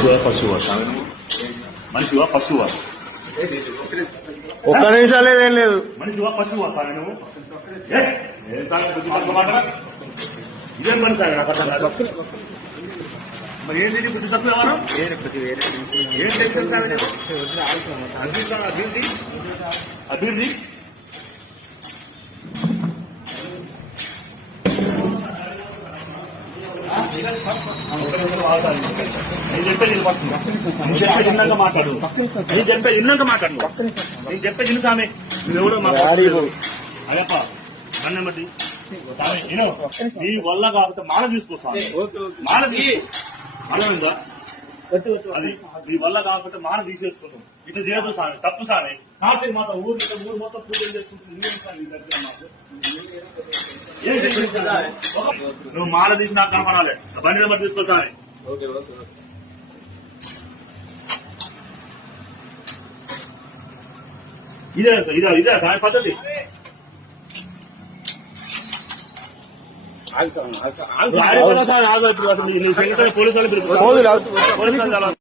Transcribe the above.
పశువా మనిషివా పశువా? ఒక్క నిమిషం లేదేం లేదు. మనిషివా పశువా స్వామి నువ్వు? ఇదేం పని సార్ నాకు అర్థం కాదు. మరి ఏంటి బుద్ధి తక్కువ ఎవరు? ఏం టెన్షన్ సార్ అభివృద్ధి అభివృద్ధి నేను చెప్పేది ఇన్నాక మాట్లాడు. నేను చెప్పేది ఇన్నాక మాట్లాడు. నేను చెప్పేది ఇన్ని సామె నువ్వెవడో అదేప నన్ను బట్టి నీ వల్ల కాకపోతే మాల తీసుకోసాను. మాల అర్థమైందా? అది నీ వల్ల కాకపోతే మాల తీసేసుకుంటాం. ఇటు చేయదు సామె, తప్పు సామె. కాబట్టి మాత్రం ఊరు మొత్తం పూజలు చేసుకుంటుంది. నువ్వు మాల తీసి నాకు కనపడాలి. బండి నెంబర్ తీసుకోసాని. ఇదే ఇదే సామె పద్ధతి. పోలీసు వాళ్ళు